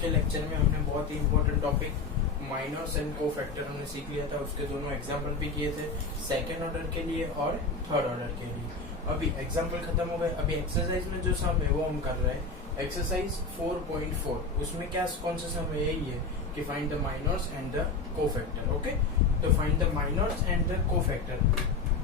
के लेक्चर में हमने बहुत ही इंपॉर्टेंट टॉपिक माइनर्स एंड को फैक्टर हमने सीख लिया था। उसके दोनों एग्जाम्पल भी किए थे, सेकेंड ऑर्डर के लिए और थर्ड ऑर्डर के लिए। अभी एग्जाम्पल खत्म हो गए। अभी एक्सरसाइज में जो सम है वो हम कर रहे हैं एक्सरसाइज 4.4। उसमें क्या कौन सा सम है? यही है कि find the minors and the cofactor. Okay, तो find the minors and the cofactor.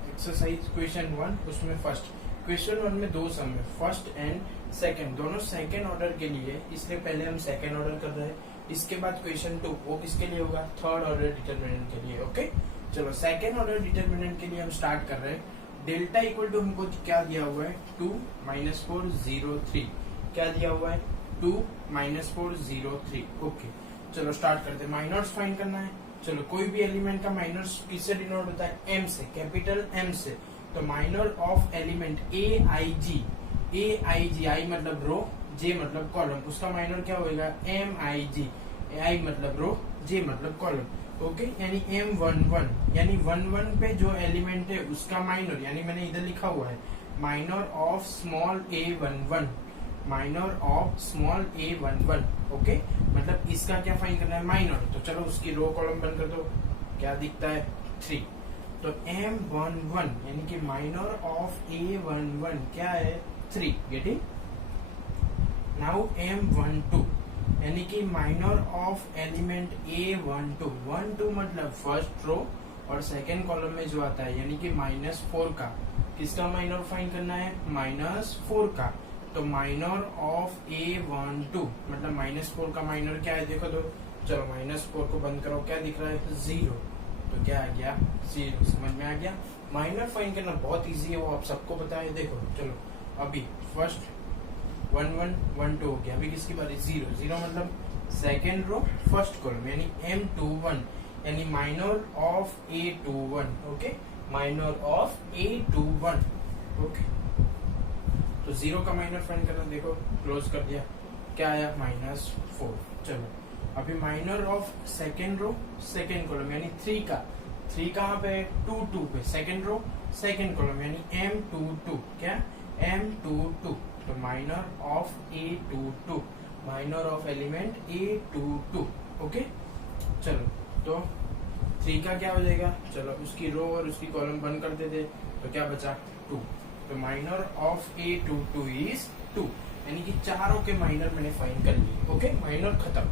Exercise question 1, उसमें फर्स्ट क्वेश्चन 1 में दो सम है, फर्स्ट एंड सेकंड, दोनों सेकंड ऑर्डर के लिए, इसलिए पहले हम सेकंड ऑर्डर कर रहे हैं। इसके बाद क्वेश्चन 2 वो किसके लिए होगा? थर्ड ऑर्डर डिटरमिनेंट के लिए। ओके, चलो सेकंड ऑर्डर डिटरमिनेंट के लिए हम स्टार्ट कर रहे हैं। डेल्टा इक्वल टू हमको क्या दिया हुआ है? 2 - 4 0 3। क्या दिया हुआ है? 2 - 4 0 3। ओके, चलो स्टार्ट करते हैं। माइनर्स फाइंड करना है। चलो, कोई भी एलिमेंट का माइनर्स किससे डिनोट होता है? एम से, कैपिटल एम से। तो माइनर ऑफ एलिमेंट ए आई जी, आई मतलब रो, जे मतलब कॉलम, उसका माइनर क्या होगा? एम आई जी। आई मतलब रो, जे मतलब कॉलम। ओके, यानी M11, यानी 11 पे जो एलिमेंट है उसका माइनर, यानी मैंने इधर लिखा हुआ है minor of small a11, minor of small a11। Okay, मतलब इसका क्या फाइंड करना है? माइनर। तो चलो उसकी रो कॉलम बंद कर दो। क्या दिखता है? 3। तो M11 यानी कि माइनर ऑफ A11 क्या है? 3। गेटिंग? नाउ M12 यानी कि माइनर ऑफ एलिमेंट A12, 12 मतलब फर्स्ट रो और सेकेंड कॉलम में जो आता है, यानी कि -4 का, किसका माइनर फाइंड करना है? -4 का। तो माइनर ऑफ A12 मतलब -4 का माइनर क्या है? देखो तो, चलो -4 को बंद करो। क्या दिख रहा है? 0। तो क्या आ गया? 0। समझ में आ गया? माइनर फाइंड करना बहुत इजी है, वो आप सबको पता है। देखो चलो, अभी फर्स्ट 1 1 1 2 हो गया। अभी किसकी बारी? 0 0 मतलब सेकेंड रो फर्स्ट कॉलम, यानी M21, यानी minor of A21। Okay, minor of A21। Okay, तो 0 का माइनर फाइंड करना। देखो क्लोज कर दिया, क्या आया? -4। चलो, अभी minor of second row second column, यानी 3 का, 3 कहाँ पे? 2 2 पे, सेकेंड रो सेकेंड कॉलम, यानी M22। क्या? M22। तो minor of A22, minor of element A22। Okay, चलो, तो 3 का क्या हो जाएगा? चलो उसकी रो और उसकी कॉलम बंद कर देते, तो क्या बचा? 2। तो माइनर ऑफ A22 इज 2, यानी कि चारों के माइनर मैंने फाइंड कर लिए। ओके, माइनर खत्म।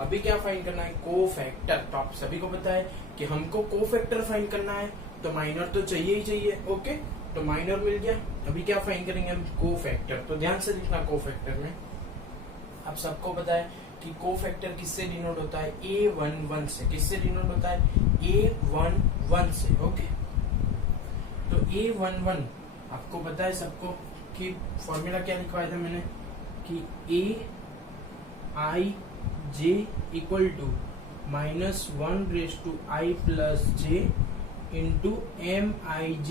अभी क्या फाइंड करना है? कोफैक्टर। तो आप सभी को पता है कि हमको कोफैक्टर फाइंड करना है, तो माइनर तो चाहिए ही चाहिए। ओके, तो माइनर मिल गया। अभी क्या फाइंड करेंगे हम? कोफैक्टर। तो ध्यान से लिखना, कोफैक्टर में आप सबको पता है कि कोफैक्टर किससे डिनोट होता है? A11 से। किससे डिनोट होता है? A11 से। ओके, तो A11 आपको पता है सबको कि फॉर्मूला क्या लिखवाया था मैंने कि AIJ equal to -1⁻I + J into MIJ।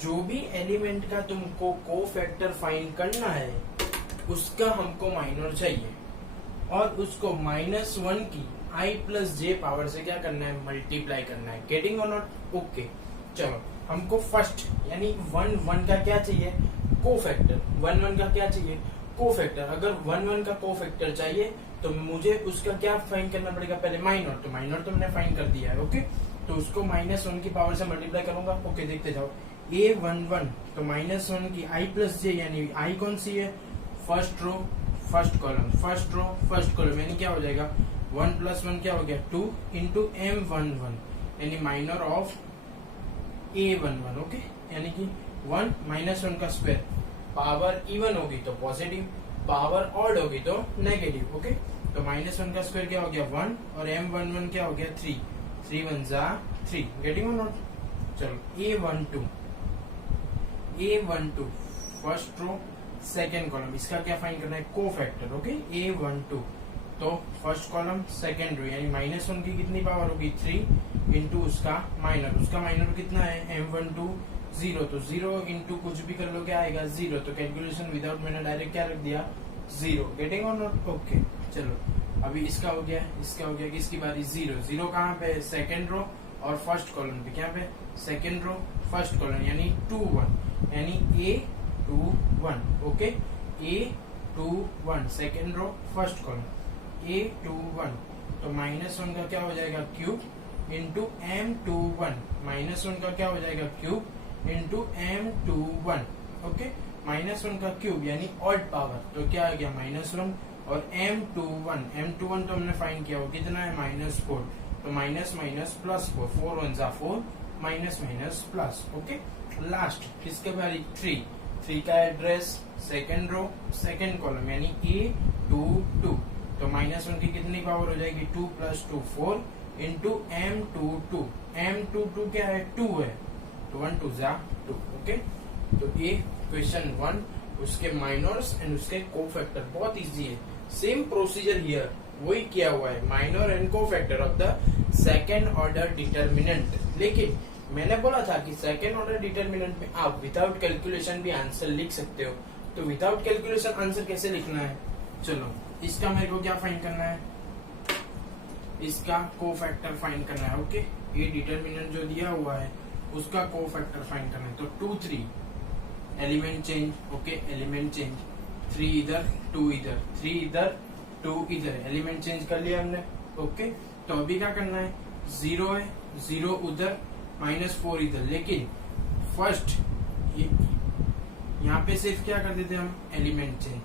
जो भी एलिमेंट का तुमको कोफैक्टर फाइंड करना है उसका हमको माइनर चाहिए, और उसको -1 की I + J पावर से क्या करना है? मल्टीप्लाई करना है। गेटिंग और नॉट? ओके, चलो हमको फर्स्ट यानी 1 1 का क्या चाहिए? कोफैक्टर। 1 1 का क्या चाहिए? कोफैक्टर। अगर 1 1 का कोफैक्टर चाहिए तो मुझे उसका क्या फाइंड करना पड़ेगा? पहले माइनर। तो माइनर तो मैंने फाइंड कर दिया है। ओके, तो उसको -1 की पावर से मल्टीप्लाई करूंगा। ओके, देखते जाओ। A11 तो -1 की I + J, यानी I कौन सी है? First row first column, first row first column, यानी क्या हो जाएगा? 1 + 1 क्या हो गया? 2 इंटू M11, यानी माइनर ऑफ A11। ओके, यानी कि 1 -1 का स्क्वायर, पावर इवन होगी तो पॉजिटिव, पावर ऑड होगी तो नेगेटिव। ओके, तो -1 का स्क्वायर क्या हो गया? 1, और M11 क्या हो गया? 3। 3 1 जा 3। गेटिंग और नॉट? चलो, A12 first row second column, इसका क्या फाइंड करना है? कोफैक्टर। ओके, A12 तो फर्स्ट कॉलम सेकेंड रो, यानी -1 की कितनी पावर होगी? 3 इंटू उसका माइनर। उसका माइनर कितना है? M12 0। तो 0 इंटू कुछ भी कर लो, क्या आएगा? 0। तो कैलकुलेशन विदाउट मैंने डायरेक्ट क्या रख दिया? 0। गेटिंग और नॉट? ओके, चलो अभी इसका हो गया, इसका हो गया। किसकी बारी? 0 0 कहाँ पे? सेकेंड रो और फर्स्ट कॉलम पे। क्या पे? सेकेंड रो फर्स्ट कॉलम, यानी 2 1, यानी A21। Okay, A21 second row first column. A21 तो -1 का क्या हो जाएगा क्यूब इंटू M21 -1 का क्या हो जाएगा क्यूब इंटू M21 ओके। -1 का क्यूब यानी ऑड पावर तो क्या आ गया -1 और M21 तो हमने फाइंड किया वो कितना है -4 तो माइनस माइनस प्लस 4 4 1 जा 4 minus minus plus okay. Last किसके बारे 3 का address second row second column यानी A22 तो -1 की कितनी पावर हो जाएगी 2 + 2 4 इंटू M22 क्या है 2 है तो 1 2 जा 2 ओके। तो ये क्वेश्चन 1 उसके माइनर्स एंड उसके कोफैक्टर बहुत इजी है। सेम प्रोसीजर हियर वही किया हुआ है minor and cofactor of the second order determinant. लेकिन मैंने बोला था कि सेकेंड ऑर्डर डिटर्मिनेंट में आप विदाउट कैलकुलेशन भी आंसर लिख सकते हो। तो विदाउट कैलकुलेशन आंसर कैसे लिखना है चलो इसका मेरे को क्या फाइंड करना है इसका कोफैक्टर फाइंड करना है ओके। ये डिटर्मिनेंट जो दिया हुआ है उसका कोफैक्टर फाइंड करना है। तो 2 3 element change okay element change 3 इधर 2 इधर 3 इधर 2 इधर एलिमेंट चेंज कर लिया हमने ओके। तो अभी क्या करना है 0 है 0 उधर -4 इधर। लेकिन फर्स्ट यहाँ पे सिर्फ क्या कर देते हम एलिमेंट चेंज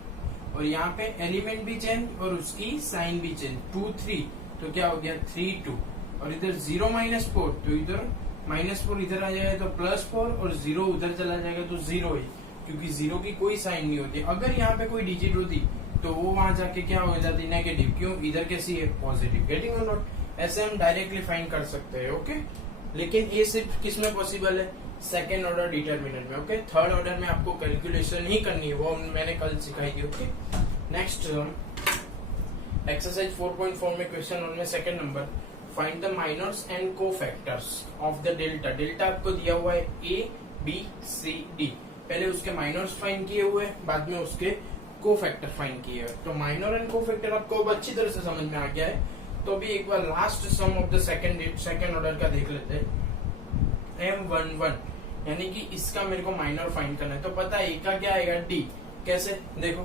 और यहाँ पे एलिमेंट भी चेंज और उसकी साइन भी चेंज 2 3 तो क्या हो गया 3 2 और इधर 0 -4 तो इधर -4 इधर आ जाएगा तो +4 और 0 उधर चला जाएगा तो 0 ही क्योंकि 0 की कोई साइन नहीं होती। अगर यहाँ पे कोई डिजिट होती तो वो वहां जाके क्या हो जाती नेगेटिव क्यों इधर कैसी है पॉजिटिव। गेटिंग और नॉट ऐसे हम डायरेक्टली फाइंड कर सकते हैं ओके। लेकिन ये सिर्फ किसमें पॉसिबल है सेकेंड ऑर्डर डिटर्मिनेंट में ओके। थर्ड ऑर्डर में आपको कैलकुलेशन ही करनी है वो मैंने कल सिखाई थी ओके। नेक्स्ट एक्सरसाइज 4.4 में क्वेश्चन में second number find the minors and cofactors of the delta. Delta आपको दिया हुआ है ABCD। पहले उसके माइनर्स फाइंड किए हुए बाद में उसके कोफैक्टर फाइंड किए हुए। तो माइनर एंड कोफैक्टर आपको अब अच्छी तरह से समझ में आ गया है। तो अभी एक बार last sum of the second order का देख लेते हैं। M11 यानी कि इसका मेरे को माइनर फाइंड करना है। तो पता है का क्या आएगा D कैसे देखो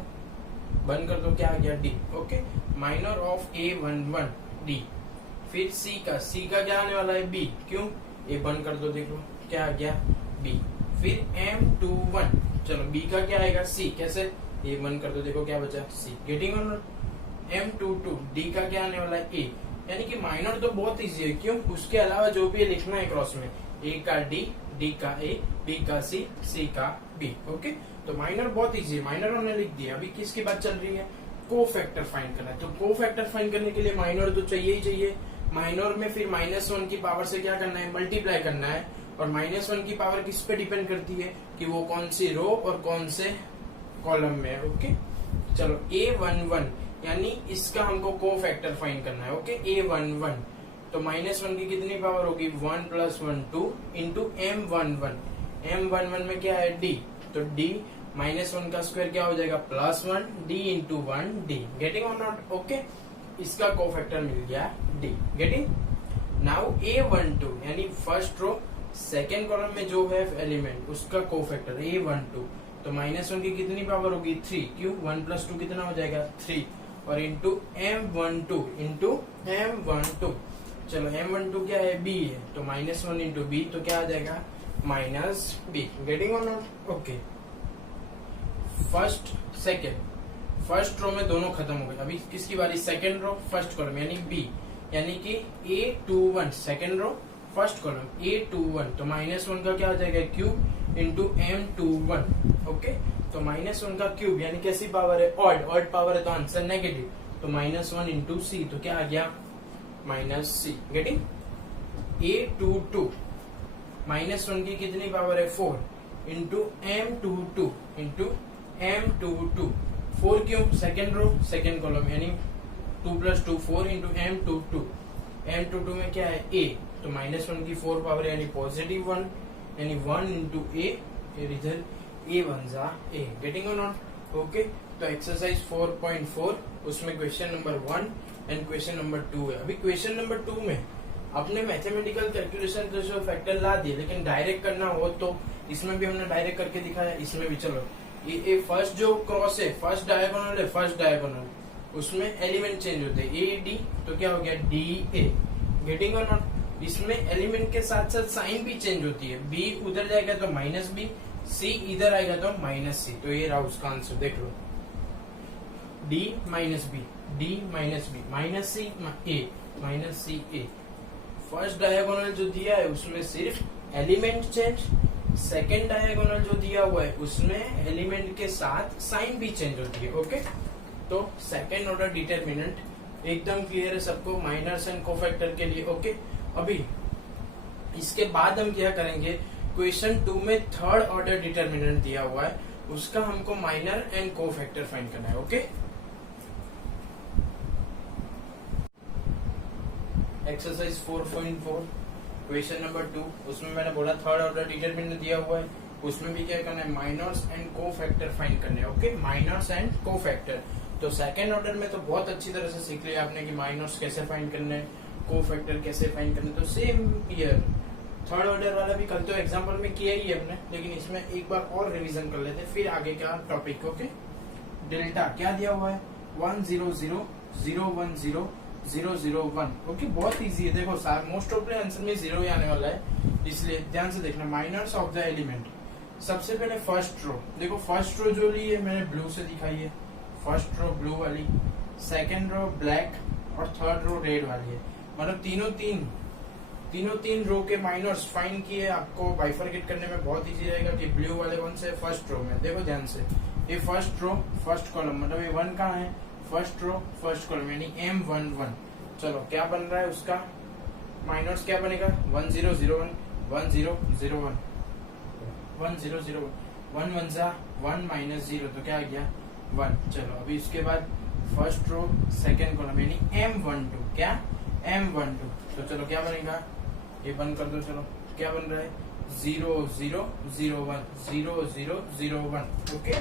बंद कर दो क्या आ गया D okay. Minor of A11 D। फिर C का क्या आने वाला है B क्यों ये बंद कर दो देखो क्या आ गया B। फिर M21 चलो B का क्या आएगा C कैसे ये बंद कर दो देखो क्या बचा C। Getting on M22 D का क्या आने वाला है A। यानी कि माइनर तो बहुत इजी है क्यों उसके अलावा जो भी लिखना है क्रॉस में A का D का A B का C का B ओके। तो माइनर बहुत इजी है माइनर हमने लिख दिया। अभी किसकी बात चल रही है कोफैक्टर फाइंड करना है। तो कोफैक्टर फाइंड करने के लिए माइनर तो चाहिए ही चाहिए। माइनर में फिर -1 की पावर से क्या करना है मल्टीप्लाई करना है और -1 की पावर किस पे डिपेंड करती है कि वो कौन सी रो और कौन से कॉलम में है ओके। चलो A11 यानी इसका हमको कोफैक्टर फाइंड करना है ओके। A11 तो -1 की कितनी पावर होगी 1 + 1 2 इंटू M11 में क्या है D तो D -1 का स्क्वायर क्या हो जाएगा +1 D इंटू 1 D। गेटिंग और नॉट ओके। इसका कोफैक्टर मिल गया D। गेटिंग नाउ A12 यानी फर्स्ट रो सेकेंड कॉलम में जो है एलिमेंट उसका कोफैक्टर A12 तो -1 की कितनी पावर होगी 3 क्यों 1 + 2 कितना हो जाएगा 3 और इंटू M12 चलो M12 क्या है B है तो -1 इंटू B तो क्या आ जाएगा -B। गेटिंग और नॉट ओके। फर्स्ट रो में दोनों खत्म हो गए। अभी किसकी बारी सेकेंड रो फर्स्ट कॉलम यानी B यानी कि A21 second row first column A21 तो -1 का क्या आ जाएगा क्यूब इंटू M21 ओके। तो -1 का क्यूब यानी कैसी पावर है ऑड पावर है तो आंसर नेगेटिव तो -1 इंटू C तो क्या आ गया -C। गेटिंग A22 -1 की कितनी पावर है 4 इंटू M22 4 क्यों सेकेंड रो सेकेंड कॉलम यानी 2 + 2 4 इंटू M22 में क्या है A तो -1 की 4 पावर यानी +1 यानी 1 इंटू A इधर A1 जा A। गेटिंग और नॉट ओके। तो एक्सरसाइज 4.4 उसमें question number 1 and question number 2 है। अभी क्वेश्चन नंबर 2 में अपने मैथमेटिकल कैलकुलेशन के जो फैक्टर ला दिए लेकिन डायरेक्ट करना हो तो इसमें भी हमने डायरेक्ट करके दिखाया इसमें भी। चलो ये फर्स्ट जो क्रॉस है फर्स्ट डायगोनल उसमें एलिमेंट चेंज होते हैं, ए डी तो क्या हो गया डी ए, गेटिंग और नॉट। इसमें एलिमेंट के साथ साथ साइन भी चेंज होती है, बी उधर जाएगा तो माइनस बी, सी इधर आएगा तो माइनस सी। तो ये रहा उसका आंसर, देख लो D minus B, D minus B, minus C A, minus C A. First diagonal जो दिया है उसमें सिर्फ एलिमेंट चेंज, सेकेंड डायगोनल जो दिया हुआ है उसमें एलिमेंट के साथ साइन भी चेंज होती है। ओके, तो सेकेंड ऑर्डर डिटरमिनेंट एकदम क्लियर है सबको माइनर्स एंड कोफैक्टर के लिए। ओके, अभी इसके बाद हम क्या करेंगे, क्वेश्चन 2 में थर्ड ऑर्डर डिटरमिनेंट दिया हुआ है, उसका हमको माइनर एंड कोफैक्टर फाइंड करना है। ओके, एक्सरसाइज 4.4 क्वेश्चन नंबर 2, उसमें मैंने बोला थर्ड ऑर्डर डिटरमिनेंट दिया हुआ है, उसमें भी क्या करना है, माइनर्स एंड कोफैक्टर फाइंड करने हैं। Okay, minors and cofactor. तो सेकंड ऑर्डर में तो बहुत अच्छी तरह से सीख लिया आपने कि माइनर्स कैसे फाइंड करने हैं, कोफैक्टर कैसे फाइंड करने। तो सेम ईयर थर्ड ऑर्डर वाला भी कल तो एग्जाम्पल में किया ही है हमने, लेकिन इसमें एक बार और रिवीजन कर लेते फिर आगे का टॉपिक। ओके, डेल्टा क्या दिया हुआ है, 100,010,001। ओके, बहुत इजी है, देखो मोस्ट ऑफ द आंसर में जीरो ही आने वाला है, इसलिए ध्यान से देखना। माइनर्स ऑफ द एलिमेंट, सबसे पहले फर्स्ट रो, देखो फर्स्ट रो जो ली है मैंने ब्लू से दिखाई है, फर्स्ट रो ब्लू वाली, सेकेंड रो ब्लैक और थर्ड रो रेड वाली है, मतलब तीनों तीन रो के माइनर्स फाइंड किए। आपको बाइफरकेट करने में बहुत इजी रहेगा कि ब्लू वाले कौन से फर्स्ट रो में। देखो ध्यान से, ये फर्स्ट रो फर्स्ट कॉलम, मतलब ये 1 कहाँ है, फर्स्ट रो फर्स्ट कॉलम यानी M11। चलो क्या बन रहा है उसका माइनर्स, क्या बनेगा 1001 1001 1001, 1 1 जा 1 माइनस 0 तो क्या आ गया 1। चलो अभी इसके बाद फर्स्ट रो सेकेंड कॉलम यानी M12, क्या M12। तो चलो क्या बनेगा, ये बंद कर दो। चलो क्या बन रहा है 0001 0001। ओके,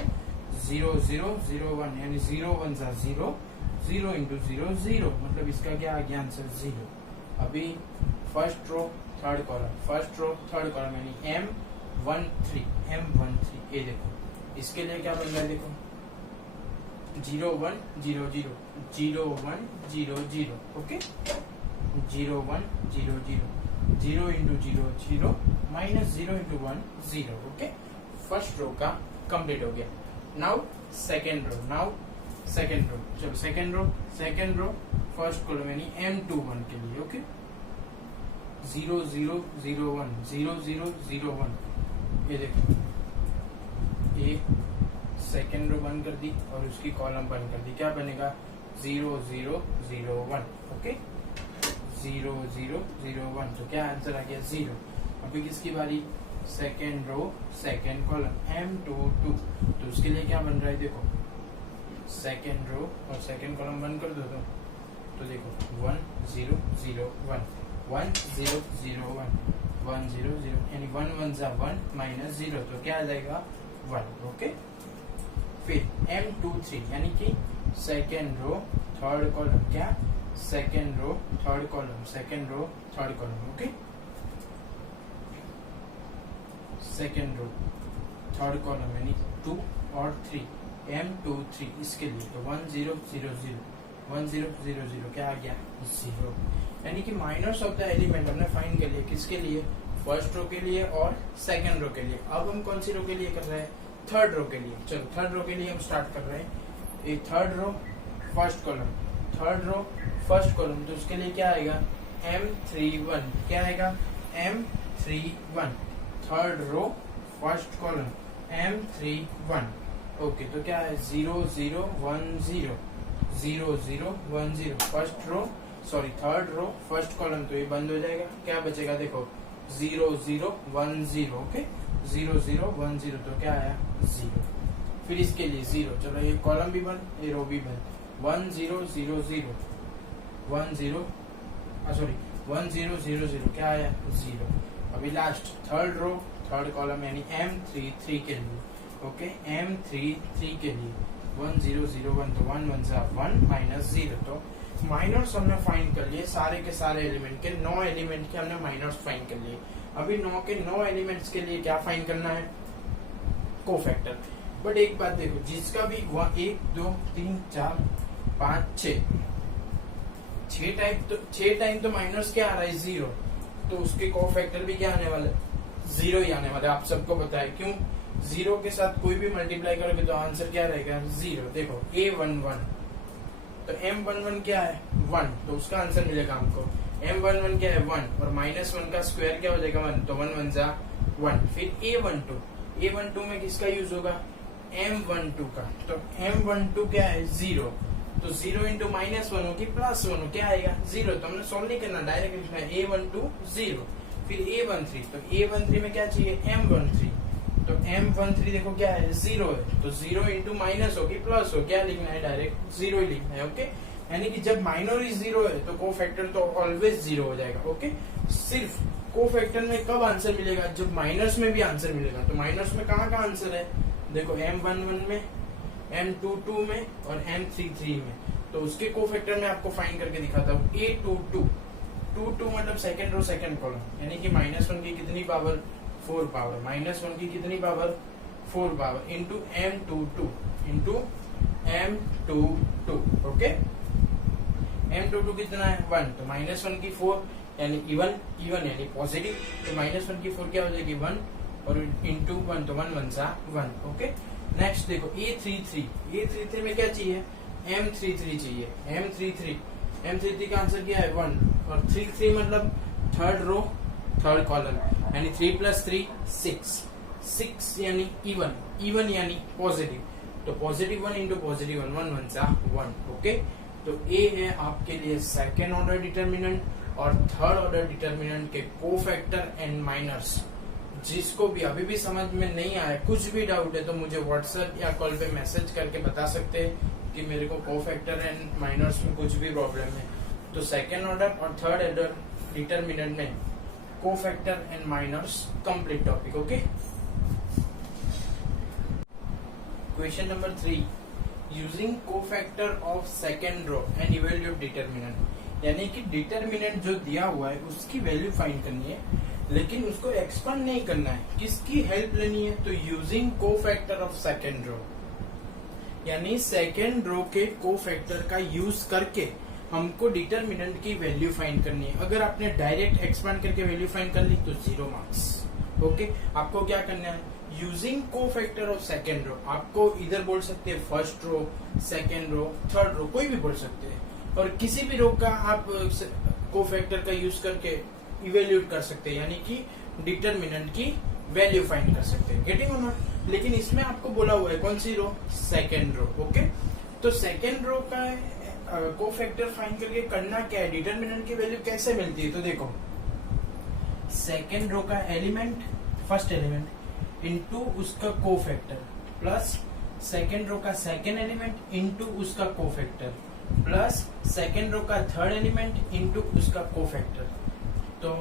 0001 यानी 0 1 जा 0, 0 इंटू 0 0, मतलब इसका क्या आ गया आंसर 0। अभी first row third column, first row third column यानी M13, ये देखो इसके लिए क्या बन रहा है, देखो 01 0 0 01 0 0। Okay, 01 0 0, 0 into 0 0 minus 0 into 1 0। Okay, first row का कंप्लीट हो गया। नाउ सेकेंड रो, चलो सेकेंड रो फर्स्ट कॉलम यानी M21 के लिए। ओके, 0 0 0 1 0 0 0 1, ये देखो ये सेकेंड रो बंद कर दी और उसकी कॉलम बंद कर दी, क्या बनेगा 0 0 0 1। ओके, 0 0 0 1, तो क्या आंसर आ गया 0। अभी किसकी बारी, second row second column M22, तो उसके लिए क्या बन रहा है, देखो सेकेंड रो और सेकेंड कॉलम बंद कर दो तो देखो 1 0 0 1 1 0 0 1 1 0 0 यानी 1 1 जा 1 माइनस 0 तो क्या आ जाएगा 1। ओके, फिर M23 यानी कि सेकेंड रो थर्ड कॉलम, क्या second row third column, second row third column. Okay, second row third column यानी 2 और 3 M23 इसके लिए तो 1 0 0 0 1 0 0 0 क्या आ गया 0। यानी कि माइनर्स ऑफ द एलिमेंट हमने फाइंड कर लिए, किसके लिए, फर्स्ट रो के लिए और सेकेंड रो के लिए। अब हम कौन सी रो के लिए कर रहे हैं, थर्ड रो के लिए। चलो थर्ड रो के लिए हम स्टार्ट कर रहे हैं, ये third row first column, third row first column, तो उसके लिए क्या आएगा M31, क्या आएगा M31, third row first column M31। Okay, तो क्या है 0 0 1 0 0 0 1 0, first row sorry third row first column, तो ये बंद हो जाएगा, क्या बचेगा देखो 0 0 1 0। ओके, 0 0 1 0 तो क्या आया 0। फिर इसके लिए 0, चलो ये कॉलम भी बंद ये रो भी बंद, 1 0 0 0 1 0 सॉरी 1 0 0 0 क्या आया 0। अभी last third row third column यानी M33 के लिए। ओके, M33 के लिए 1 0 0 1 तो 1 1 जा 1 माइनस 0। तो माइनर्स हमने फाइंड कर लिए सारे के सारे एलिमेंट के, 9 एलिमेंट के हमने माइनर्स फाइंड कर लिए। अभी 9 के 9 एलिमेंट्स के लिए क्या फाइंड करना है, कोफैक्टर। बट एक बात देखो, जिसका भी 1 2 3 4 5 6 टाइम तो माइनस क्या आ रहा है 0, तो उसके कोफैक्टर भी क्या आने वाले 0 ही आने वाले, आप सबको पता है। क्यों 0 के साथ कोई भी मल्टीप्लाई करोगे तो आंसर क्या रहेगा 0। देखो A11 तो M11 क्या है 1, तो उसका आंसर मिलेगा हमको। M11 क्या है 1 और -1 का स्क्वायर क्या हो जाएगा 1, तो 1 1 जा 1। फिर A12 में किसका यूज होगा M12 का, तो M12 क्या है 0, तो 0 इंटू -1 होगी +1 हो क्या आएगा 0, तो हमने सॉल्व नहीं करना, डायरेक्ट लिखना है A12 0। फिर A13 तो A13 में क्या चाहिए M13, तो M13 देखो क्या है 0 है, तो 0 इंटू माइनस होगी प्लस हो क्या लिखना है डायरेक्ट 0 ही लिखना है। ओके, यानी कि जब माइनर ही 0 है तो कोफैक्टर तो ऑलवेज 0 हो जाएगा। ओके, सिर्फ कोफैक्टर में कब आंसर मिलेगा जब माइनस में भी आंसर मिलेगा। तो माइनस में कहाँ का आंसर है, देखो M11 में, M22 में और M33 में, तो उसके कोफैक्टर में आपको फाइंड करके दिखाता हूँ। A22 मतलब सेकंड रो सेकंड कॉलम, यानी कि -1 की कितनी पावर 4 पावर, -1 की कितनी power 4 power into M22। Okay, M22 कितना है 1, तो -1 की 4 यानी इवन यानी पॉजिटिव, तो -1 की 4 क्या हो जाएगी 1 और इंटू 1 तो 1 1 सा 1। ओके, नेक्स्ट देखो A33 में क्या चाहिए M33 चाहिए, M33 का आंसर क्या है 1 और 33 मतलब थर्ड रो थर्ड कॉलम, यानी 3 + 3 6 यानी इवन यानी पॉजिटिव, तो +1 इंटू +1 1 1 सा 1। ओके, तो ए है आपके लिए सेकेंड ऑर्डर डिटर्मिनेंट और थर्ड ऑर्डर डिटर्मिनेंट के कोफैक्टर एंड माइनर्स। जिसको भी अभी भी समझ में नहीं आया, कुछ भी डाउट है तो मुझे व्हाट्सएप या कॉल पे मैसेज करके बता सकते हैं कि मेरे को कोफैक्टर एंड माइनर्स में कुछ भी प्रॉब्लम है। तो सेकेंड ऑर्डर और थर्ड ऑर्डर डिटर्मिनेंट में cofactor and minors complete topic. Okay, question number 3, using cofactor of second row and evaluate determinant, यानी कि डिटर्मिनेंट जो दिया हुआ है उसकी वैल्यू फाइंड करनी है, लेकिन उसको एक्सपांड नहीं करना है। किसकी हेल्प लेनी है, तो using cofactor of second row, यानी सेकेंड रो के कोफैक्टर का यूज करके हमको डिटर्मिनेंट की वैल्यू फाइंड करनी है। अगर आपने डायरेक्ट एक्सपांड करके वैल्यू फाइंड कर ली तो 0 मार्क्स। ओके, आपको क्या करना है, using cofactor of second row, आपको इधर बोल सकते हैं first row, second row, third row, कोई भी बोल सकते हैं, और किसी भी रो का आप कोफैक्टर का यूज करके इवेल्यूट कर सकते हैं, यानी कि डिटर्मिनेंट की वैल्यू फाइंड कर सकते हैं। गेटिंग और नॉट, लेकिन इसमें आपको बोला हुआ है कौन सी रो, सेकेंड रो। ओके, तो सेकेंड रो का कोफैक्टर फाइंड करके करना क्या है, डिटर्मिनेंट की वैल्यू कैसे मिलती है, तो देखो सेकेंड रो का एलिमेंट, फर्स्ट एलिमेंट इंटू उसका कोफैक्टर प्लस सेकेंड रो का सेकेंड एलिमेंट इंटू उसका कोफैक्टर प्लस सेकेंड रो का थर्ड एलिमेंट इंटू उसका कोफैक्टर। तो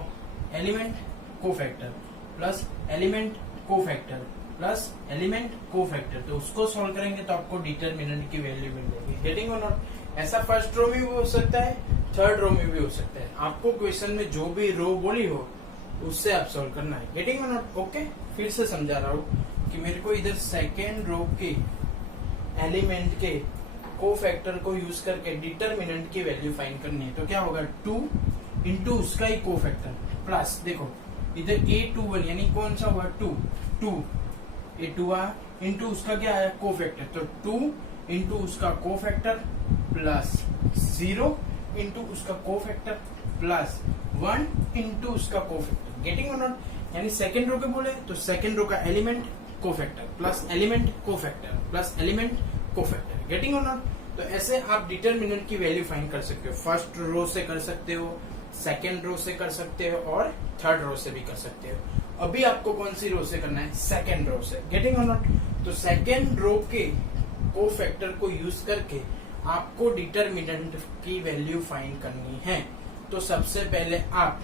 element cofactor plus element cofactor plus element cofactor, तो उसको सॉल्व करेंगे तो आपको डिटर्मिनेंट की वैल्यू मिल जाएगी। गेटिंग और नॉट, ऐसा फर्स्ट रो में भी हो सकता है, थर्ड रो में भी हो सकता है, आपको क्वेश्चन में जो भी रो बोली हो उससे आप सॉल्व करना है। गेटिंग और नॉट, ओके, फिर से समझा रहा हूँ कि मेरे को इधर सेकेंड रो के एलिमेंट के कोफैक्टर को यूज करके डिटर्मिनेंट की वैल्यू फाइंड करनी है, तो क्या होगा 2 इंटू उसका ही कोफैक्टर प्लस, देखो इधर A21 यानी कौन सा हुआ 2 A2 इंटू उसका क्या है कोफैक्टर, तो 2 इंटू उसका कोफैक्टर प्लस 0 इंटू उसका कोफैक्टर प्लस 1 इंटू उसका कोफैक्टर। गेटिंग और नॉट, यानी सेकेंड रो के बोले तो सेकेंड रो का element cofactor plus element cofactor plus element cofactor. Getting और नॉट, तो ऐसे आप डिटर्मिनेंट की वैल्यू फाइंड कर सकते हो, फर्स्ट रो से कर सकते हो, सेकेंड रो से कर सकते हो और थर्ड रो से भी कर सकते हो। अभी आपको कौन सी रो से करना है, सेकेंड रो से। गेटिंग और नॉट, तो सेकेंड रो के कोफैक्टर को यूज करके आपको डिटर्मिनेंट की वैल्यू फाइंड करनी है। तो सबसे पहले आप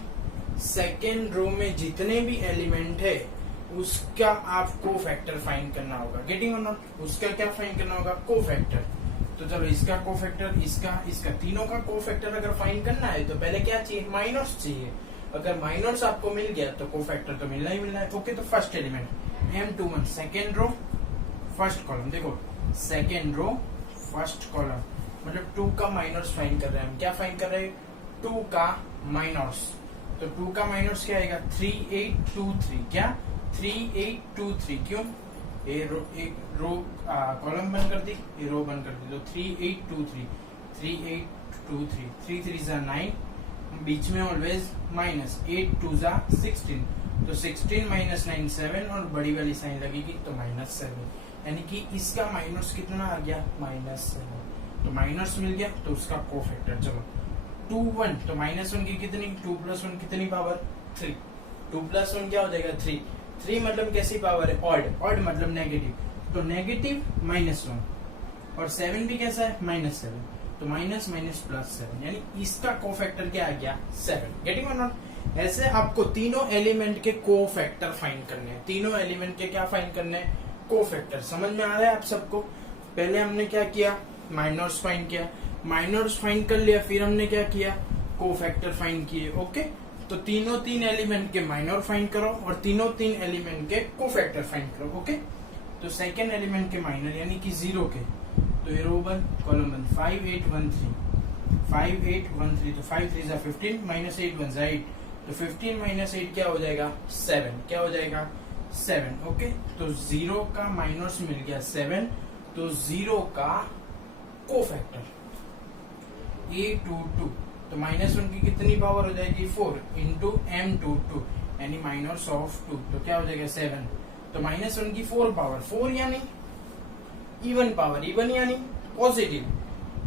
सेकेंड रो में जितने भी एलिमेंट है उसका आपको फैक्टर फाइंड करना होगा। गेटिंग और नॉट, उसका क्या फाइंड करना होगा, कोफैक्टर। तो चलो इसका कोफैक्टर, इसका तीनों का कोफैक्टर अगर फाइंड करना है तो पहले क्या चाहिए, माइनस चाहिए। अगर माइनस आपको मिल गया तो कोफैक्टर तो मिलना ही मिलना है। ओके, तो first element M21 second row first column, देखो सेकेंड रो फर्स्ट कॉलम मतलब का माइनस फाइंड कर रहे हैं हम। क्या फाइंड कर रहे हैं? 2 का माइनस। तो 2 का माइनस क्या आएगा? 3823। क्या? 3823। क्यों? एक रो कॉलम बंद कर दी, ये रो बंद कर दी, तो 3823 3823 3 3 जा 9, बीच में ऑलवेज माइनस, 8 2 जा 16, तो 16 माइनस 9 7, और बड़ी वाली साइन लगेगी तो -7, यानी कि इसका माइनस कितना आ गया? -7। तो माइनस मिल गया तो उसका कोफैक्टर। चलो 2 1, तो -1 की कितनी? 2 + 1 कितनी पावर? 3। 2 + 1 क्या हो जाएगा? 3। 3 मतलब कैसी पावर है? ऑड। ऑड मतलब नेगेटिव, तो नेगेटिव -1, और 7 भी कैसा है? -7, तो माइनस माइनस +7, यानी इसका कोफैक्टर क्या आ गया? 7। गेटिंग और नॉट? ऐसे आपको तीनों एलिमेंट के कोफैक्टर फाइंड करने हैं। तीनों एलिमेंट के क्या फाइंड करने हैं? कोफैक्टर। समझ में आ रहा है आप सबको? पहले हमने क्या किया? माइनर्स फाइंड किया, माइनर्स फाइंड कर लिया, फिर हमने क्या किया? कोफैक्टर फाइंड किए। ओके, तो तीन एलिमेंट के माइनर फाइंड करो और तीन एलिमेंट के कोफैक्टर फाइंड करो। ओके, तो सेकेंड एलिमेंट के माइनर यानी कि 0 के, तो ये रो बन कॉलम बन 5 8 1 3 5 8 1 3, तो 5 3 15 -8 1 8, तो 15 - 8 क्या हो जाएगा? 7। क्या हो जाएगा? 7। ओके, तो 0 का माइनस मिल गया 7, तो 0 का कोफैक्टर A22, तो -1 की कितनी पावर हो जाएगी? 4 इंटू M22, यानी -2, तो क्या हो जाएगा? 7। तो -1 की 4 पावर, 4 यानी इवन पावर, इवन यानी पॉजिटिव।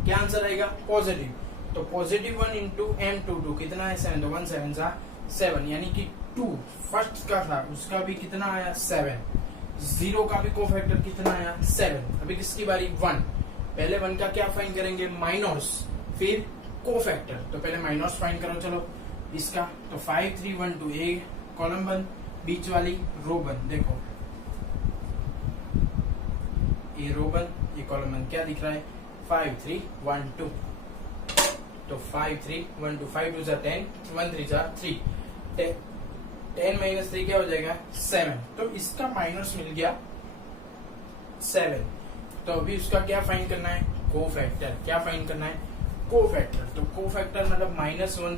क्या आंसर आएगा? पॉजिटिव। तो +1 इंटू M22 कितना है? 7, तो 1 7 जा 7, यानी कि 2 फर्स्ट का था उसका भी कितना आया? 7। 0 का भी कोफैक्टर कितना आया? 7। अभी किसकी बारी? 1। पहले 1 का क्या फाइंड करेंगे? माइनस, फिर कोफैक्टर। तो पहले माइनस फाइंड करो। चलो इसका, तो 5 3 1 2, एक कॉलम बंद, बीच वाली रो बंद। देखो ये रो बंद, ये कॉलम बंद। क्या दिख रहा है? 5 3 1 2, तो 5 3 1 2, 5 2 10, 1 3 3, 10 - 3 क्या हो जाएगा? 7। तो इसका माइनस मिल गया 7। तो अभी उसका क्या फाइंड करना है? कोफैक्टर। क्या फाइंड करना है? कोफैक्टर। तो कोफैक्टर मतलब -1/2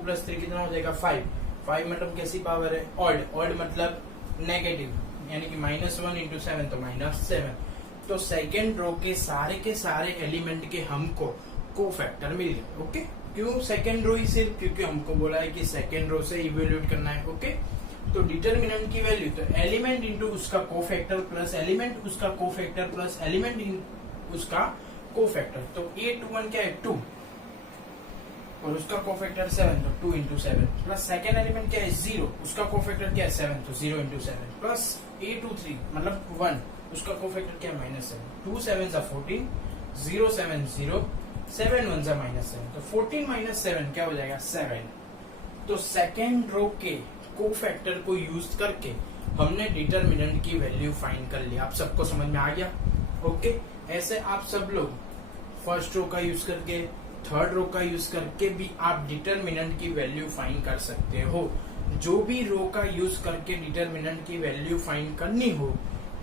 + 3 कितना हो जाएगा? 5। 5 मतलब कैसी पावर है? ऑड। ऑड मतलब नेगेटिव, यानी कि -1 इंटू 7, तो -7। तो सेकेंड रो के सारे एलिमेंट के हमको कोफैक्टर मिल गए। ओके, क्यों सेकेंड रो ही सिर्फ? क्योंकि हमको बोला है कि सेकेंड रो से इवेल्यूएट करना है। ओके, तो डिटरमिनेंट की वैल्यू, तो एलिमेंट इंटू उसका कोफैक्टर प्लस एलिमेंट उसका कोफैक्टर प्लस एलिमेंट उसका कोफैक्टर। तो A21 क्या है? 2, और उसका कोफैक्टर 7, तो 2 इंटू 7, प्लस सेकेंड एलिमेंट क्या है? 0, उसका कोफैक्टर क्या है? 7, तो 0 इंटू 7, प्लस A23 मतलब 1, उसका कोफैक्टर क्या है? -7, 2 7 14, 0 7 0, 7 1 -7, तो 14 - 7 क्या हो जाएगा? 7। तो सेकेंड रो के कोफैक्टर को यूज करके हमने डिटरमिनेंट की वैल्यू फाइंड कर लिया। आप सबको समझ में आ गया? ओके, ऐसे आप सब लोग फर्स्ट रो का यूज करके, थर्ड रो का यूज करके भी आप डिटरमिनेंट की वैल्यू फाइंड कर सकते हो। जो भी रो का यूज करके डिटरमिनेंट की वैल्यू फाइंड करनी हो,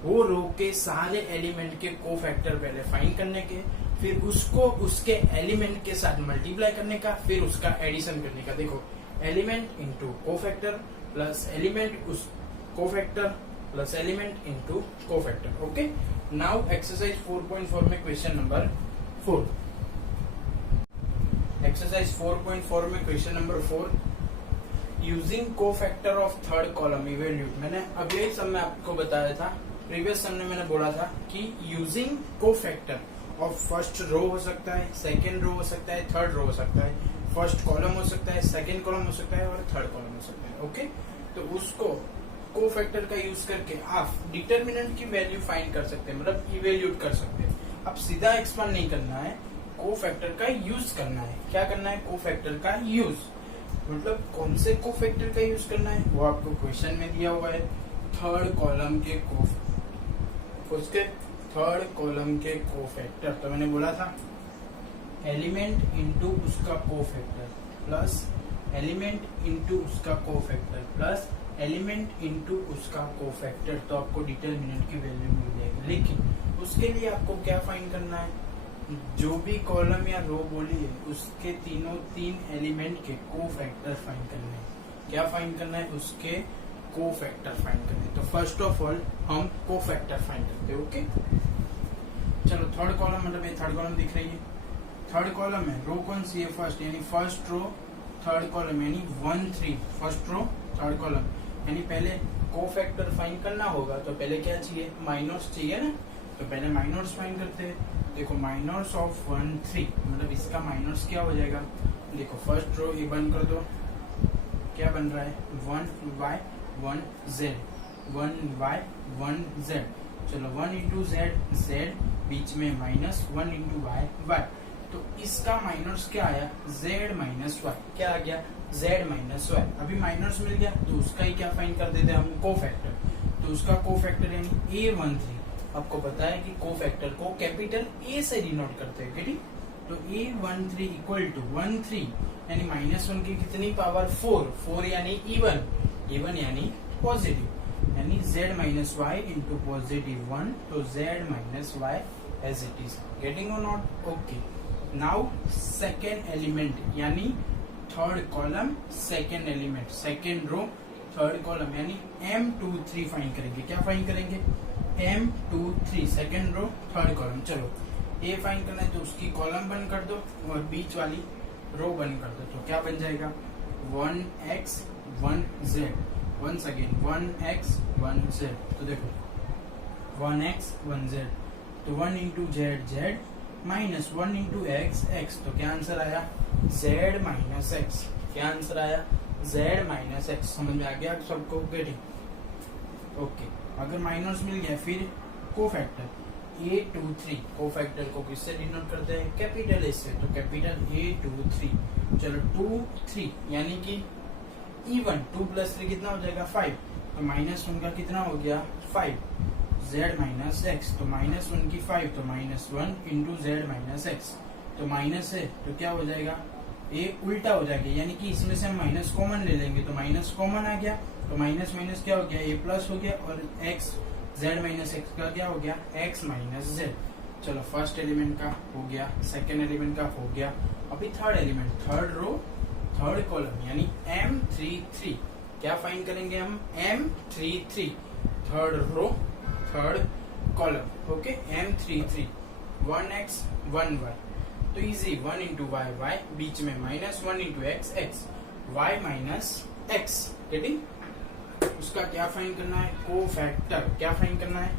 वो रो के सारे एलिमेंट के कोफैक्टर पहले फाइंड करने के, फिर उसको उसके एलिमेंट के साथ मल्टीप्लाई करने का, फिर उसका एडिशन करने का। देखो, element into cofactor plus element उस cofactor plus element into cofactor. Okay, now exercise 4.4 में क्वेश्चन नंबर 4। एक्सरसाइज 4.4 में question number 4, using cofactor of third column evaluate. मैंने अगले सब में आपको बताया था, प्रीवियस सब में मैंने बोला था कि using cofactor of first row हो सकता है, सेकेंड रो हो सकता है, थर्ड रो हो सकता है, फर्स्ट कॉलम हो सकता है, सेकेंड कॉलम हो सकता है और थर्ड कॉलम हो सकता है। ओके, तो उसको कोफैक्टर का यूज करके आप डिटरमिनेंट की वैल्यू फाइंड कर सकते हैं, मतलब इवेल्यूट कर सकते हैं। अब सीधा एक्सपांड नहीं करना है, कोफैक्टर का यूज करना है। क्या करना है? कोफैक्टर का यूज, मतलब कौन से कोफैक्टर का यूज करना है वो आपको क्वेश्चन में दिया हुआ है। थर्ड कॉलम के उसके थर्ड कॉलम के कोफैक्टर, तो मैंने बोला था एलिमेंट इंटू उसका कोफैक्टर प्लस एलिमेंट इंटू उसका कोफैक्टर प्लस एलिमेंट इंटू उसका कोफैक्टर, तो आपको डिटरमिनेंट की वैल्यू मिल जाएगी। लेकिन उसके लिए आपको क्या फाइंड करना है? जो भी कॉलम या रो बोली है उसके तीन एलिमेंट के कोफैक्टर फाइंड करने हैं। क्या फाइंड करना है? उसके कोफैक्टर फाइंड करने हैं। तो फर्स्ट ऑफ ऑल हम कोफैक्टर फाइंड करते हैं। ओके, चलो थर्ड कॉलम, मतलब ये थर्ड कॉलम दिख रही है, थर्ड कॉलम है, रो कौन सी है? फर्स्ट, यानी फर्स्ट रो थर्ड कॉलम, यानी 1 3, फर्स्ट रो थर्ड कॉलम। यानी पहले कोफैक्टर फाइंड करना होगा तो पहले क्या चाहिए? माइनर्स चाहिए ना, तो पहले माइनर्स फाइंड करते हैं। देखो माइनर्स ऑफ 1 3, मतलब इसका माइनर्स क्या हो जाएगा? देखो फर्स्ट रो ये बंद कर दो, क्या बन रहा है? 1y 1z, 1y 1z। चलो 1 इंटू z, बीच में माइनस 1 इंटू y। तो इसका माइनस क्या आया? z minus y। क्या आ गया? z minus y। अभी माइनस मिल गया तो उसका ही क्या फाइंड कर देते हैं हम? कोफैक्टर। तो उसका कोफैक्टर यानी a13। आपको पता है कि कोफैक्टर को कैपिटल A से डिनोट करते हैं, ठीक? तो a13 इक्वल टू 13 यानी -1 की कितनी पावर? 4 यानी इवन यानी पॉजिटिव, यानी z minus y into positive 1, तो z minus y as it is. Getting और not? Okay, now second element यानी third column second element, second row third column, यानी M23 फाइंड करेंगे। क्या फाइंड करेंगे? M23, second row third column. चलो A find करना है तो उसकी कॉलम बंद कर दो और बीच वाली रो बंद कर दो, तो क्या बन जाएगा? 1x 1z, once again 1x 1z। तो देखो 1x 1z, तो 1 into z minus 1 into x, तो क्या आंसर आया? z minus x। क्या आंसर आया? z minus x। समझ में आ गया सबको? गेटिंग? ओके, अगर माइनस मिल गया फिर कोफैक्टर A23, कोफैक्टर को किससे डिनोट करते हैं? कैपिटल A से, तो कैपिटल A23। चलो 2 3 यानी कि इवन, 2 प्लस 3 कितना हो जाएगा? 5। तो -1 का कितना हो गया? 5, z माइनस x, तो -1 की 5, तो -1 इंटू z माइनस x। तो माइनस है तो क्या हो जाएगा? ये उल्टा हो जाएगा, यानी कि इसमें से हम माइनस कॉमन ले लेंगे, तो माइनस कॉमन आ गया, तो माइनस माइनस क्या हो गया? a प्लस हो गया, और x z माइनस x का क्या हो गया? x minus z। चलो फर्स्ट एलिमेंट का हो गया, सेकेंड एलिमेंट का हो गया। अभी third element, third row third column, यानी M33। क्या फाइंड करेंगे हम? M33, third row third column. Okay, M33, 1x 1y, तो इजी, 1 इंटू y y, बीच में -1 into x x, y minus x। Getting? उसका क्या फाइंड करना है? कोफैक्टर। क्या फाइंड करना है?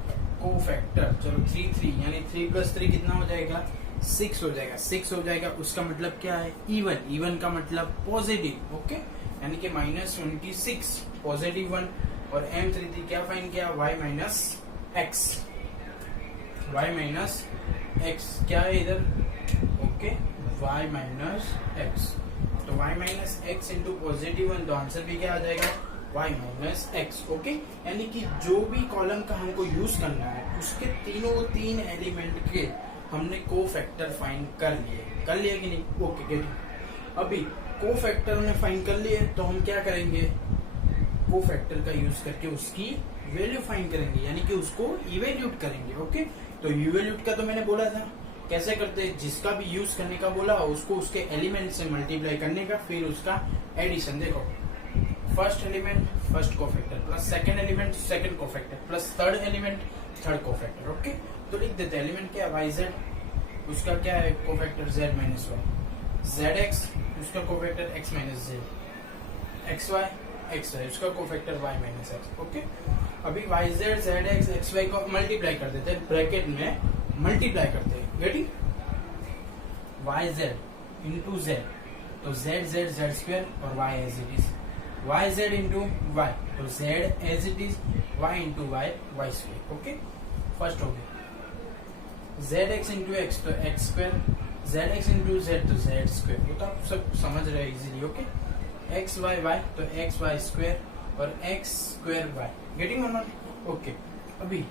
कोफैक्टर। चलो 3 3 यानी 3 प्लस 3 कितना हो जाएगा? 6 हो जाएगा। 6 हो जाएगा, उसका मतलब क्या है? इवन का मतलब पॉजिटिव। ओके, यानी कि -1 की 6, पॉजिटिव 1, और M33 क्या फाइंड किया? y minus x, y minus x। क्या है इधर? ओके, y माइनस x, तो y minus x into positive 1, तो आंसर भी क्या आ जाएगा? y minus x। ओके, यानी कि जो भी कॉलम का हमको यूज करना है उसके तीन एलिमेंट के हमने कोफैक्टर फाइंड कर लिया कि नहीं? Okay, getting? अभी कोफैक्टर हमने फाइंड कर लिए, तो हम क्या करेंगे? कोफैक्टर का यूज करके उसकी वैल्यू फाइंड करेंगे, यानी कि उसको इवेल्यूट करेंगे। ओके, तो इवेल्यूट का तो मैंने बोला था कैसे करते हैं? जिसका भी यूज करने का बोला उसको उसके एलिमेंट से मल्टीप्लाई करने का, फिर उसका एडिशन। देखो first element first cofactor, plus second element second cofactor, plus third element third cofactor. Okay, तो लिख देते हैं एलिमेंट क्या? वाई जेड, उसका क्या है cofactor? Z minus Y. Z X, उसका cofactor X minus Z. X Y, X Y, उसका cofactor Y minus X. Okay, अभी Y Z Z X X Y को मल्टीप्लाई कर देते हैं, ब्रैकेट में मल्टीप्लाई करते हैं। Getting? Y Z into Z, तो जेड जेड जेड स्क्वायर और Y as it is. Y Z into Y, तो Z as it is, Y into Y Y square. Okay, first हो गया। जेड एक्स इंटू एक्स, तो x square, z x into Z, तो z square. वो तो आप सब समझ रहे हैं easily. Okay, x y y, तो एक्स वाई स्क्वायर और एक्स स्क्वायर वाई। गेटिंग और नॉट? ओके, अभी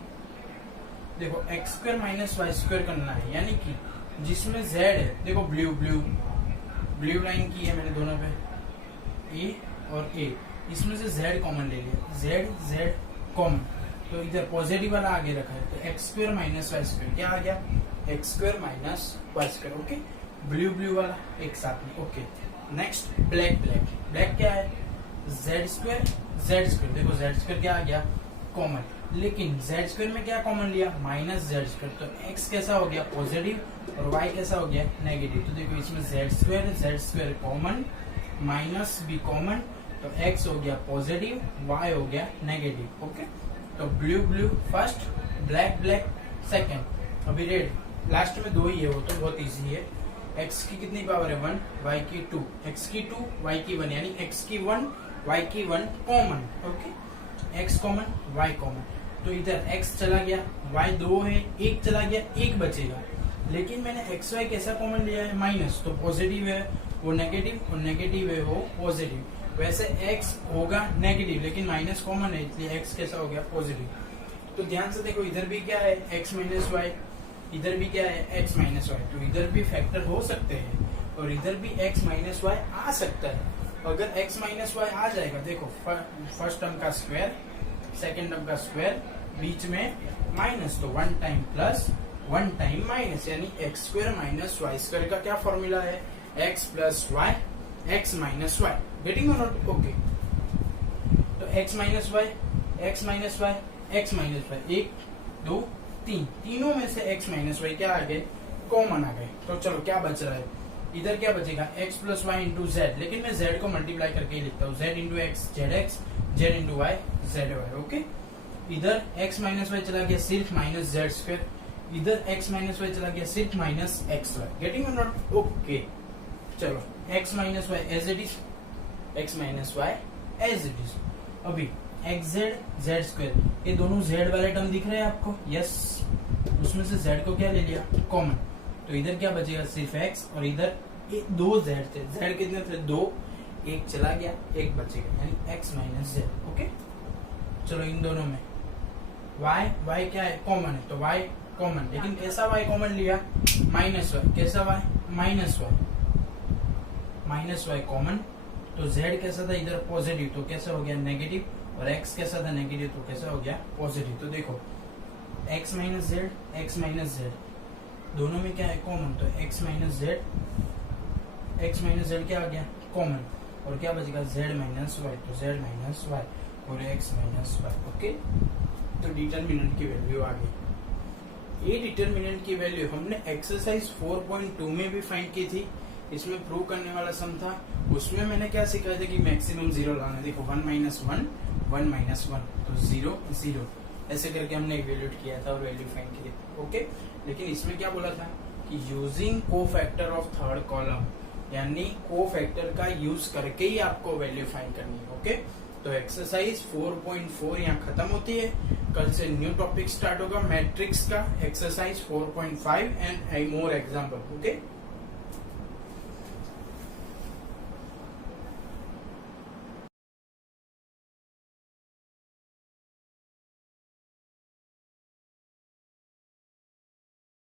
देखो x square minus y square करना है, यानी कि जिसमें जेड है, देखो ब्लू लाइन की है मैंने दोनों पे, ए और ए, इसमें से जेड कॉमन ले लिया, जेड जेड कॉमन, तो इधर पॉजिटिव वाला आगे रखा है, तो x square minus y square क्या आ गया, x square minus y square. Okay, blue blue वाला एक साथ में। Okay, next black black black क्या है, जेड स्क्वायर जेड स्क्वायर। देखो जेड स्क्वायर क्या आ गया, कॉमन, लेकिन जेड स्क्वायर में क्या कॉमन लिया, माइनस जेड स्क्वायर, तो एक्स कैसा हो गया पॉजिटिव और वाई कैसा हो गया नेगेटिव। तो देखो इसमें जेड स्क्वायर कॉमन, माइनस भी कॉमन, तो एक्स हो गया पॉजिटिव, वाई हो गया नेगेटिव। ओके, तो blue blue first, black black second, अभी रेड लास्ट में 2 ही है, वो तो बहुत इजी है। एक्स की कितनी पावर है 1, वाई की 2, एक्स की 2 वाई की 1, यानी एक्स की 1 वाई की 1 common. Okay, x common y common, तो इधर एक्स चला गया, वाई 2 है, 1 चला गया, 1 बचेगा, लेकिन मैंने एक्स वाई कैसा कॉमन लिया है, माइनस, तो पॉजिटिव है वो नेगेटिव और नेगेटिव है वो पॉजिटिव। वैसे एक्स होगा नेगेटिव लेकिन माइनस कॉमन है, इसलिए एक्स कैसा हो गया पॉजिटिव। तो ध्यान से देखो, इधर भी क्या है एक्स माइनस वाई, इधर भी क्या है एक्स माइनस वाई, तो इधर भी फैक्टर हो सकते हैं और इधर भी एक्स माइनस वाई आ सकता है। अगर एक्स माइनस वाई आ जाएगा, देखो फर्स्ट टर्म का स्क्वायर, सेकेंड टर्म का स्क्वायर, बीच में माइनस, तो 1 टाइम प्लस 1 टाइम माइनस, यानी x square minus y square का क्या फॉर्मूला है, x plus y x minus y. Getting और नॉट? ओके, तो x minus y x minus y x minus y, 1 2 3, तीनों में से एक्स माइनस वाई क्या आ गए, कॉमन आ गए। तो चलो क्या बच रहा है, इधर क्या बचेगा, x plus y into z, लेकिन मैं जेड को मल्टीप्लाई करके ही लिखता हूँ, z into x z x, z into y z y. Okay, इधर एक्स माइनस वाई चला गया सिर्फ माइनस जेड स्क्वायर, इधर एक्स माइनस वाई चला गया सिर्फ माइनस एक्स वाई। गेटिंग और नॉट? ओके, चलो x minus y as it is, x minus y as it is. अभी एक्स जेड जेड स्क्वायर, ये दोनों जेड वाले टर्म दिख रहे हैं आपको, यस, उसमें से जेड को क्या ले लिया कॉमन, तो इधर क्या बचेगा सिर्फ एक्स, और इधर 2 जेड थे, जेड कितने थे 2, 1 चला गया 1 बचेगा, यानी एक्स माइनस जेड। ओके, चलो इन दोनों में वाई वाई क्या है कॉमन है, तो वाई कॉमन, लेकिन कैसा वाई कॉमन लिया, माइनस वाई, कैसा वाई माइनस वाई कॉमन, तो जेड कैसा था इधर पॉजिटिव, तो कैसा हो गया नेगेटिव, और x कैसा था नेगेटिव, तो कैसा हो गया पॉजिटिव। तो देखो x माइनस जेड दोनों में क्या है कॉमन, तो x माइनस जेड क्या आ गया कॉमन, और क्या बचेगा z माइनस वाई, तो z माइनस वाई और x माइनस वाई। ओके, तो डिटर्मिनेंट की वैल्यू आ गई। ये डिटर्मिनेंट की वैल्यू हमने एक्सरसाइज 4.2 में भी फाइंड की थी, इसमें प्रूव करने वाला सम था, उसमें मैंने क्या सिखाया था कि मैक्सिमम 0 लाना। देखो 1 माइनस 1 1 माइनस 1, तो 0 0, ऐसे करके हमने इवेल्यूएट किया था और वैल्यू फाइंड की थी। ओके, लेकिन इसमें क्या बोला था कि using cofactor of third column, यानी कोफैक्टर का यूज करके ही आपको वैल्यू फाइंड करनी है। ओके, तो एक्सरसाइज 4.4 यहाँ खत्म होती है, कल से न्यू टॉपिक स्टार्ट होगा मैट्रिक्स का, exercise 4.5 and more example. Okay.